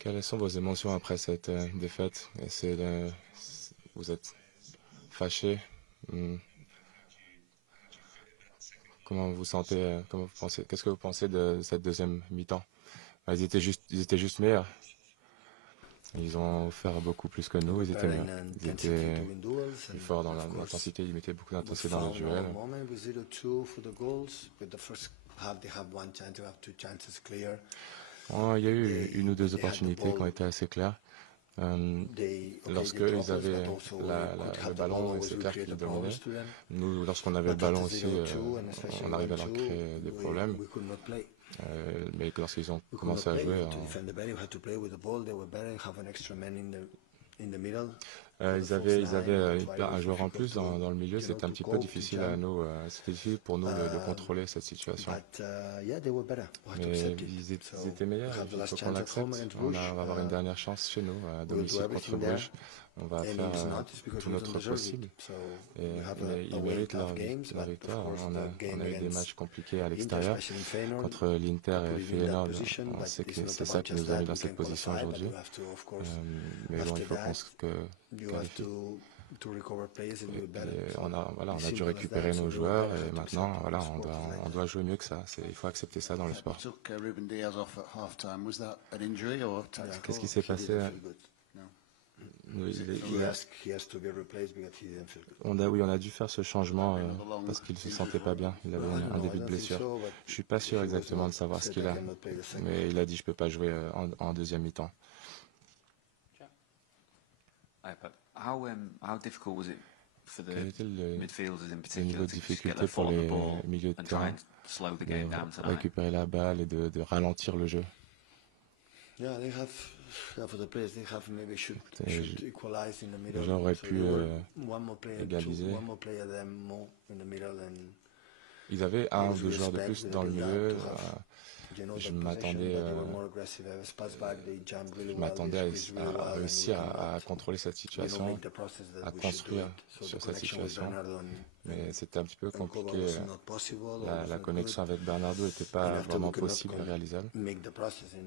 Quelles sont vos émotions après cette défaite? Vous êtes fâché? Hmm. Comment vous sentez? Comment vous pensez? Qu'est-ce que vous pensez de cette deuxième mi-temps? Ils étaient juste meilleurs. Ils ont offert beaucoup plus que nous. Ils étaient meilleurs. Ils étaient plus forts dans l'intensité. Ils mettaient beaucoup d'intensité dans les duels. Oh, il y a eu une ou deux opportunités qui ont été assez claires. Lorsque ils avaient le ballon, et c'est clair qu'ils dominaient. Nous, lorsqu'on avait le ballon aussi, on arrivait à leur créer des problèmes. Mais lorsqu'ils ont commencé à jouer, ils avaient un joueur en plus dans le milieu. C'était un petit peu difficile à nous. C'était difficile pour nous de contrôler cette situation. Mais ils étaient meilleurs. Il faut qu'on l'accepte. On va avoir une dernière chance chez nous, à domicile contre Bruges. On va faire tout notre possible. Mais ils méritent leur victoire. On a eu des matchs compliqués à l'extérieur contre l'Inter et Feyenoord. On sait que c'est ça qui nous a mis dans cette position aujourd'hui. Mais bon, il faut qu'on qualifie. On a dû récupérer nos joueurs et maintenant, voilà, on doit jouer mieux que ça. Il faut accepter ça dans le sport. Qu'est-ce qui s'est passé? Oui, on a dû faire ce changement parce qu'il ne se sentait pas bien. Il avait un début de blessure. Je suis pas sûr exactement de savoir ce qu'il a, mais il a dit je peux pas jouer en deuxième mi-temps. Quel était le niveau de difficulté pour les milieux de terrain de récupérer la balle et de ralentir le jeu? Les gens auraient pu égaliser. Ils avaient un ou deux joueurs de plus dans le milieu. Je m'attendais à réussir à contrôler cette situation, à construire sur cette situation. Mais c'était un petit peu compliqué. La connexion avec Bernardo n'était pas vraiment possible et réalisable.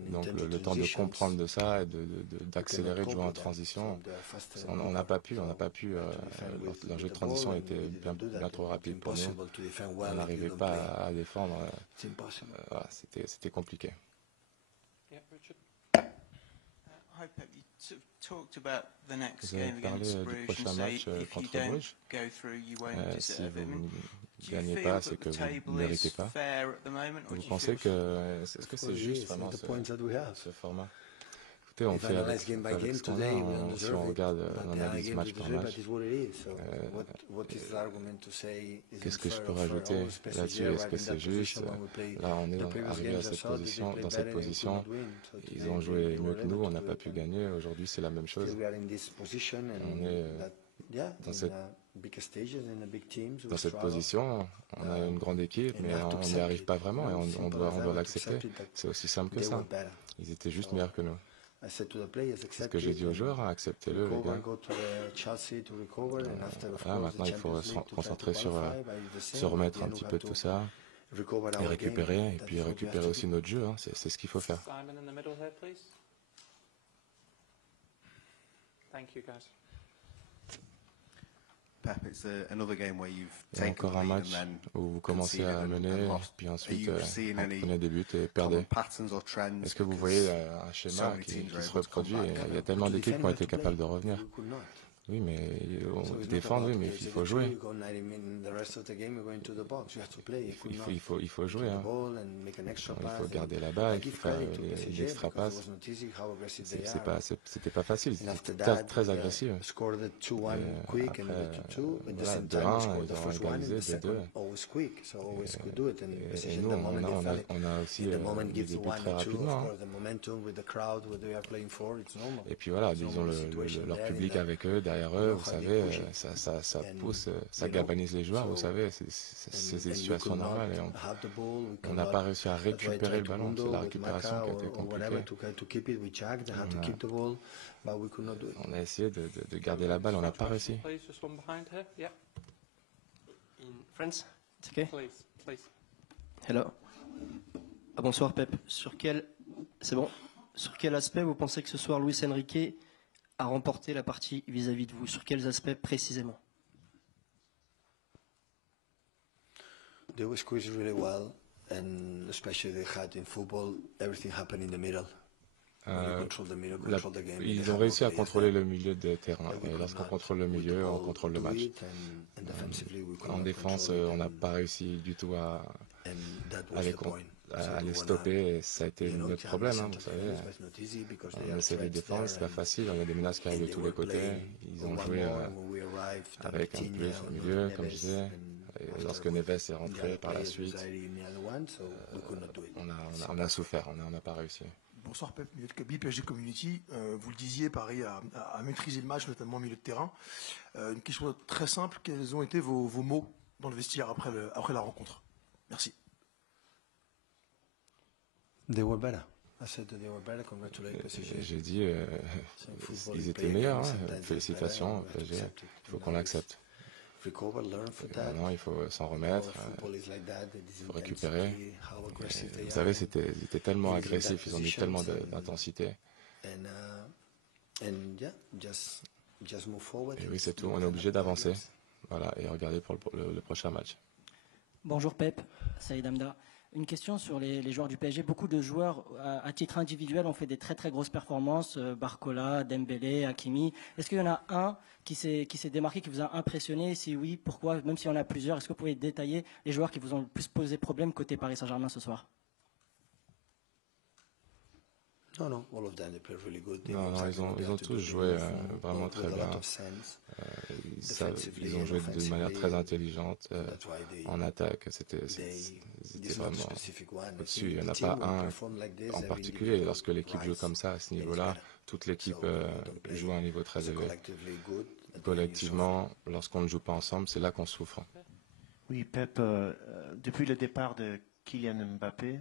Donc le temps de comprendre de ça et d'accélérer, de jouer en transition, on n'a pas pu. Leur jeu de transition était bien trop rapide pour nous. On n'arrivait pas à défendre. C'était compliqué. Vous avez parlé du prochain match contre Bruges. Si vous ne gagnez pas, c'est que vous ne méritez pas. Vous pensez que est-ce que c'est juste vraiment ce format? Écoutez, on fait avec ce qu'on a. Si on regarde, on analyse match par match. Qu'est-ce que je peux rajouter là-dessus? Est-ce que c'est juste? Là, on est arrivé à dans cette position. Ils ont joué mieux que nous, on n'a pas pu gagner. Aujourd'hui, c'est la même chose. On est dans cette position, on a une grande équipe, mais on n'y arrive pas vraiment et on doit l'accepter. C'est aussi simple que ça. Ils étaient juste meilleurs que nous. C'est ce que j'ai dit aux joueurs, acceptez-le, les gars. Maintenant, il faut se concentrer sur se remettre un petit peu de tout ça et récupérer, récupérer aussi notre jeu. C'est ce qu'il faut faire. Il y a encore un match où vous commencez à mener, puis ensuite vous prenez des buts et perdez. Est-ce que vous voyez un schéma qui se reproduit? Il y a tellement d'équipes qui ont été capables de revenir. Oui, mais défendre, oui, mais il faut jouer. Il faut jouer. Il faut garder la balle, il faut faire les extra passes. C'était pas facile, c'était très agressif. Après, 2-1, ils ont égalisé, 2-2. Et nous, on a aussi des débuts très rapidement. Et puis voilà, disons leur public avec eux, derrière eux, vous savez, ça pousse, ça galvanise les joueurs, vous savez, c'est des situations normales. Et on n'a pas réussi à récupérer le ballon, c'est la récupération qui a été compliquée. On a essayé de garder la balle, on n'a pas réussi. France, it's okay. Hello. Bonsoir Pep. C'est bon? Sur quel aspect vous pensez que ce soir Luis Enrique a remporté la partie vis-à-vis de vous? Sur quels aspects précisément? They were squeezed really well, and especially they had in football, everything happened in the middle. Ils ont réussi à contrôler le milieu de terrain. Et lorsqu'on contrôle le milieu, on contrôle le match. En défense, on n'a pas réussi du tout à les stopper. Et ça a été notre problème. Hein, vous savez, on essaie de défendre, c'est pas facile. Il y a des menaces qui arrivent de tous les côtés. Ils ont joué avec un plus au milieu, comme je disais. Et lorsque Neves est rentré par la suite, on a souffert, on n'a pas réussi. Bonsoir Pep, milieu de Kaby, PSG Community. Vous le disiez, Paris a maîtrisé le match, notamment au milieu de terrain. Une question très simple, quels ont été vos mots dans le vestiaire après la rencontre? Merci. They were better. I said that they were better. Congratulations. J'ai dit, ils étaient meilleurs. Hein. Félicitations, PSG. Il faut qu'on l'accepte. Maintenant, il faut s'en remettre, il faut récupérer. Vous savez, ils étaient tellement agressifs, ils ont mis tellement d'intensité. Et oui, c'est tout, on est obligé d'avancer. Voilà, et regarder pour le prochain match. Bonjour Pep, Saïd Hamda. Une question sur les joueurs du PSG. Beaucoup de joueurs, à titre individuel, ont fait des très très grosses performances. Barcola, Dembélé, Hakimi. Est-ce qu'il y en a un qui s'est démarqué, qui vous a impressionné? Si oui, pourquoi? Même s'il y en a plusieurs, est-ce que vous pouvez détailler les joueurs qui vous ont le plus posé problème côté Paris Saint-Germain ce soir? Non, all of them, they play really good. Non, ils ont tous joué vraiment très bien. Ils ont joué de manière très intelligente en attaque. C'était vraiment au-dessus. Il n'y en a pas un en particulier. Lorsque l'équipe joue comme ça, à ce niveau-là, toute l'équipe joue à un niveau très élevé. Collectivement, lorsqu'on ne joue pas ensemble, c'est là qu'on souffre. Oui, Pep, depuis le départ de Kylian Mbappé,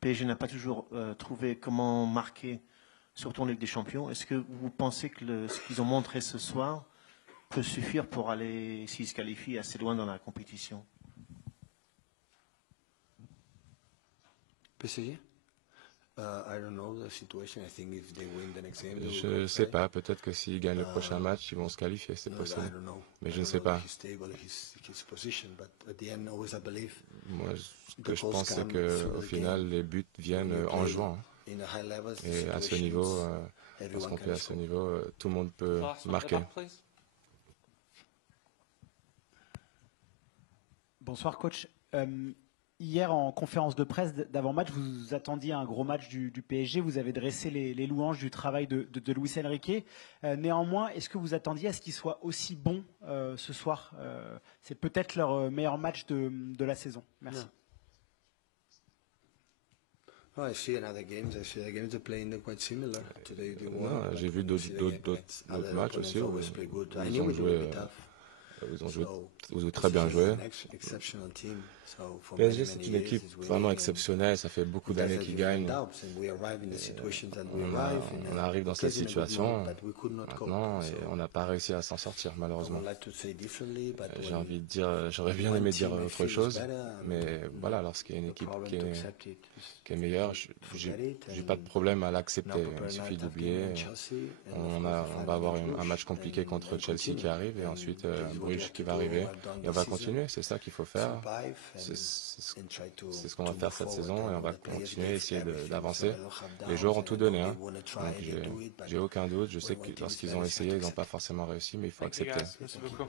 PSG n'a pas toujours trouvé comment marquer, surtout en Ligue des Champions. Est-ce que vous pensez que ce qu'ils ont montré ce soir peut suffire pour aller, s'ils se qualifient, assez loin dans la compétition? PSG? Je ne sais pas, peut-être que s'ils gagnent le prochain match, ils vont se qualifier, c'est possible. Mais je ne sais pas. Moi, ce que je pense, c'est qu'au final, les buts viennent en jouant. Et à ce niveau, lorsqu'on fait à ce niveau, tout le monde peut marquer. Bonsoir coach. Hier, en conférence de presse d'avant-match, vous attendiez un gros match du PSG. Vous avez dressé les louanges du travail de Luis Enrique. Néanmoins, est-ce que vous attendiez à ce qu'il soit aussi bon ce soir? C'est peut-être leur meilleur match de la saison. Merci. Non, j'ai vu d'autres matchs aussi où ils ont très bien joué. PSG, c'est une équipe vraiment exceptionnelle. Ça fait beaucoup d'années qu'ils gagnent. On arrive dans cette situation maintenant et on n'a pas réussi à s'en sortir, malheureusement. J'ai envie de dire, j'aurais bien aimé dire autre chose, mais voilà, lorsqu'il y a une équipe qui est meilleure, j'ai pas de problème à l'accepter. Il suffit d'oublier. On va avoir un match compliqué contre Chelsea qui arrive et ensuite Bruges qui va arriver. Et on va continuer, c'est ça qu'il faut faire. C'est ce qu'on va faire cette saison et on va continuer à essayer d'avancer. Les joueurs ont tout donné. Hein. Donc j'ai aucun doute. Je sais que lorsqu'ils ont essayé, ils n'ont pas forcément réussi, mais il faut accepter. Merci beaucoup.